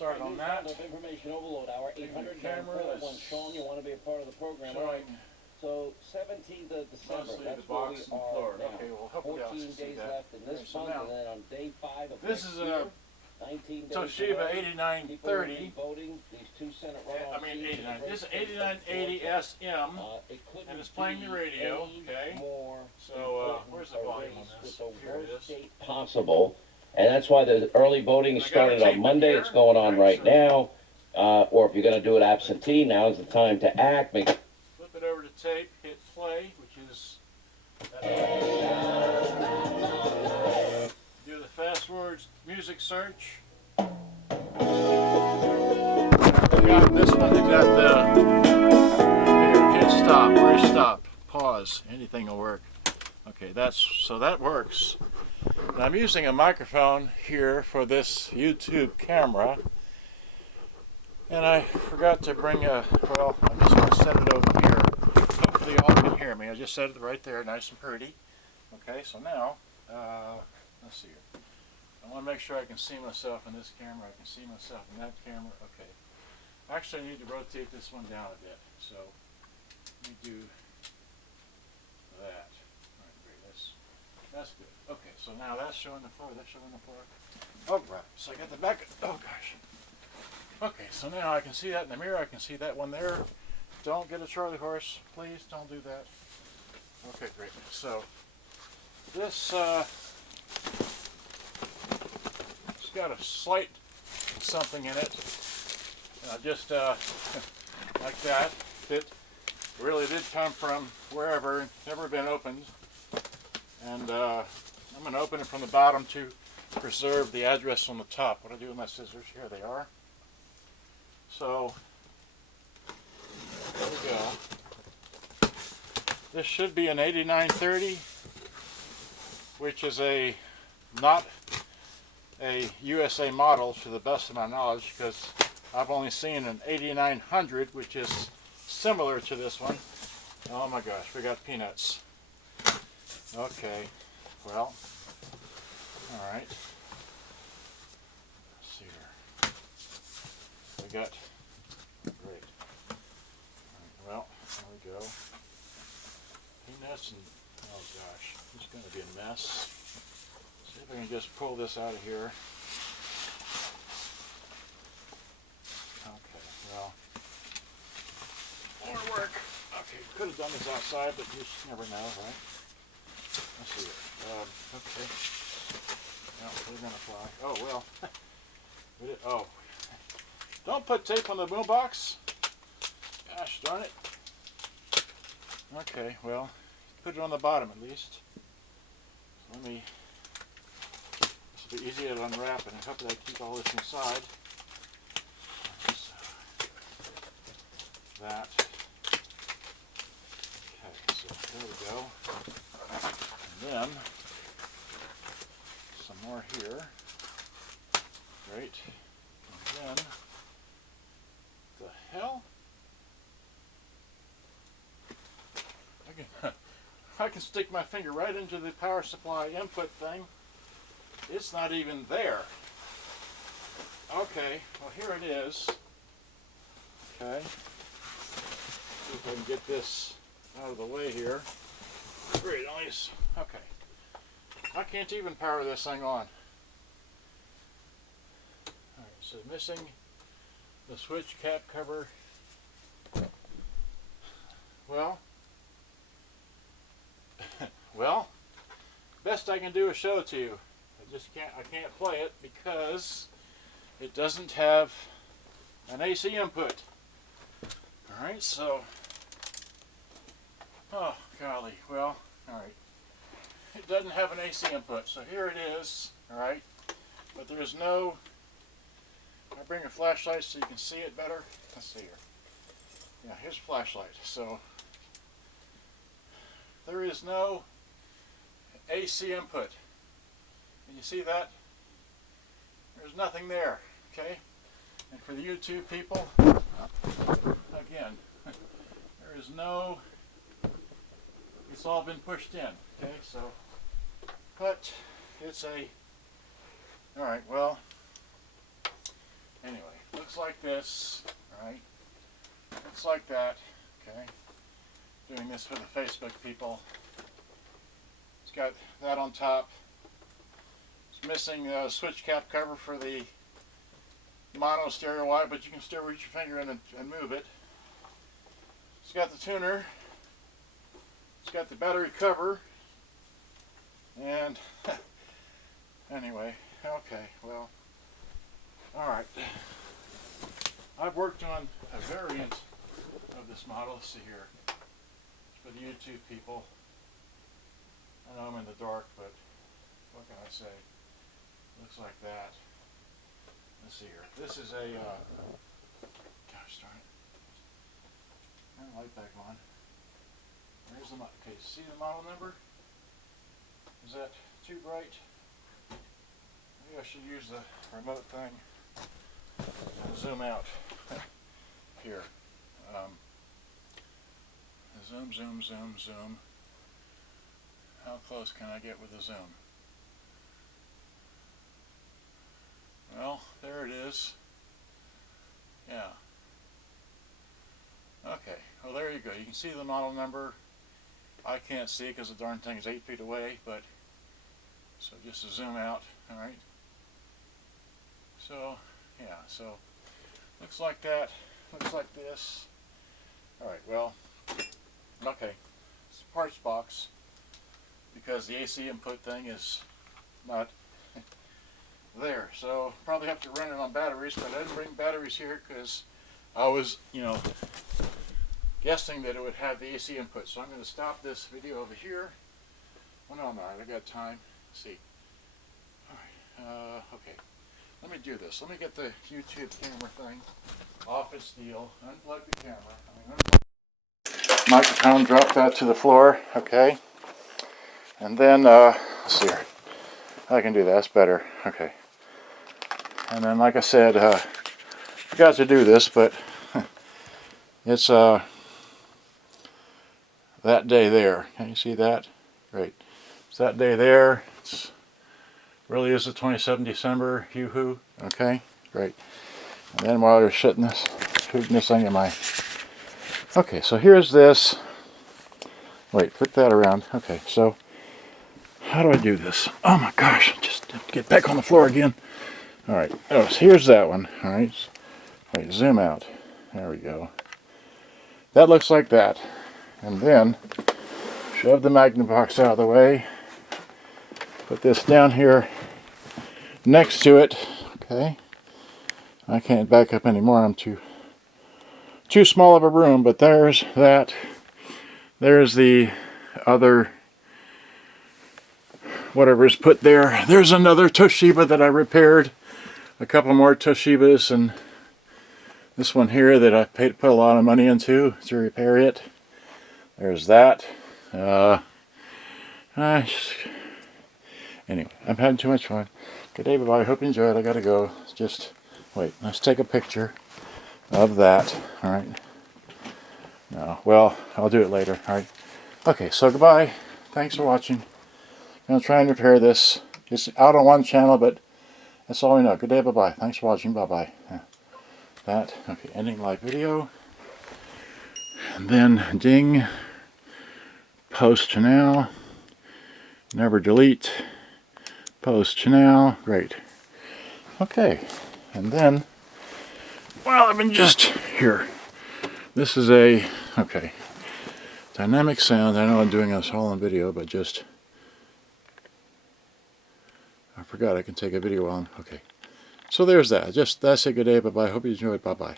start on that. Information overload hour, 800 camera. Sean, you want to be a part of the program. All right. So 17th of December, Mostly that's the where box we in are Florida. now. Okay, well, hopefully I'll 14 see days that. left in this So month, now, and then on day 5 of this next is year, a 19 days Toshiba away, people will be 8930. voting these 2 Senate runoff I mean, seats 89. in This is the great state of 8930SM, Georgia. and it's playing the radio. Okay. So where's the volume on this? Here it is. State possible, and that's why the early voting I got started a on tape Monday. here. It's going on right So now. Or if you're going to do it absentee, now is the time to act. flip it over to tape, hit play, which is do the fast forward music search. I forgot this one. They got the here, hit stop, where's stop, pause, anything will work. Okay, so that works. And I'm using a microphone here for this YouTube camera. And I forgot to bring well, I'm just going to set it over here. Hopefully y'all can hear me. I just set it right there, nice and pretty. Okay, so now, let's see here. I want to make sure I can see myself in this camera. I can see myself in that camera. Okay. Actually, I need to rotate this one down a bit. So, let me do that. All right, great. That's good. Okay, so now that's showing the floor. That's showing the floor. Oh, right. So I got the back. Oh, gosh. Okay, so now I can see that in the mirror. I can see that one there. Don't get a Charlie horse. Please don't do that. Okay, great. So this it's got a slight something in it. Just like that. It really did come from wherever. Never been opened. And I'm going to open it from the bottom to preserve the address on the top. What do I do with my scissors? Here they are. So, there we go. This should be an 8930, which is not a USA model to the best of my knowledge, because I've only seen an 8900, which is similar to this one. Oh my gosh, we got peanuts. Okay, well, alright. Let's see here. We got, great. Well, there we go. Peanuts and, oh gosh, it's going to be a mess. See if I can just pull this out of here. Okay, well, more work. Okay, could have done this outside, but you just never know, right? Let's see here. Okay. No, they're going to fly. Oh, well. Oh. Don't put tape on the boombox. Gosh darn it. Okay, well, put it on the bottom at least. Let me, this will be easy to unwrap, and hopefully I keep all this inside. So, that. Okay, so there we go. And then, some more here. Great. And then, the hell? I can stick my finger right into the power supply input thing. It's not even there. Okay, well here it is. Okay. See if I can get this out of the way here. Very nice. Okay. I can't even power this thing on. Alright, so missing the switch cap cover. Well, best I can do is show it to you. I can't play it because it doesn't have an AC input. Alright, so, oh golly, well, alright. It doesn't have an AC input, so here it is, alright, but there's no, I'll bring a flashlight so you can see it better. Let's see here. Yeah, here's a flashlight. So, there is no AC input. Can you see that? There's nothing there, okay? And for the YouTube people, again, there is no, it's all been pushed in, okay? So, but it's a, alright, well, anyway. looks like this, right? Looks like that, okay? Doing this for the Facebook people. It's got that on top. It's missing the switch cap cover for the mono stereo wire, but you can still reach your finger in and move it. It's got the tuner. It's got the battery cover. And anyway, okay, well, alright. I've worked on a variant of this model. Let's see here. For the YouTube people. I know I'm in the dark, but what can I say? Looks like that. Let's see here. This is a, gosh darn it. Turn the light back on. Where's the, okay, see the model number? Is that too bright? Maybe I should use the remote thing and zoom out here. Zoom, zoom, zoom, zoom. How close can I get with the zoom? Well, there it is. Yeah. Okay, well there you go. You can see the model number. I can't see because the darn thing is 8 feet away, but so just to zoom out, alright. So, yeah, so looks like that, looks like this. Alright, well, okay, it's a parts box because the AC input thing is not there. So probably have to run it on batteries, but I didn't bring batteries here because I was, you know, guessing that it would have the AC input. So I'm going to stop this video over here. Well, no, I'm not. I got time. Let's see. Alright, okay. Let me do this. Let me get the YouTube camera thing off its deal. Unplug the camera. Unplug microphone, drop that to the floor. Okay. And then, let's see here. I can do that. That's better. Okay. And then, like I said, I forgot to do this, but it's that day there. Can you see that? Great. It's that day there. It's really is the 27th December. Yoo-hoo. Okay. Great. And then while you're shooting this thing in my... Okay, so here's this. Wait, flip that around. Okay, so how do I do this? Oh my gosh, just have to get back on the floor again. Alright, oh, so here's that one. Alright, wait, zoom out. There we go. That looks like that. And then, shove the magnet box out of the way. Put this down here next to it. Okay. I can't back up anymore. I'm too small of a room, but there's that. There's the other whatever is put there. There's another Toshiba that I repaired. A couple more Toshibas, and this one here that I put a lot of money into to repair it. There's that. Anyway, I'm having too much fun. Good day, bye-bye. Hope you enjoyed. I gotta go. Just wait. Let's take a picture of that. All right. No, well, I'll do it later. All right. Okay. So goodbye. Thanks for watching. I'm gonna try and repair this. It's out on one channel, but that's all we know. Good day. Bye-bye. Thanks for watching. Bye-bye. That. Okay. Ending live video. And then ding. Post to now. Never delete. Post to now. Great. Okay. And then, well, I've been just here. This is a, okay, dynamic sound. I know I'm doing this all on video, but just, I forgot I can take a video on. Okay. So there's that. Just, that's a good day. Bye-bye. Hope you enjoyed. Bye-bye.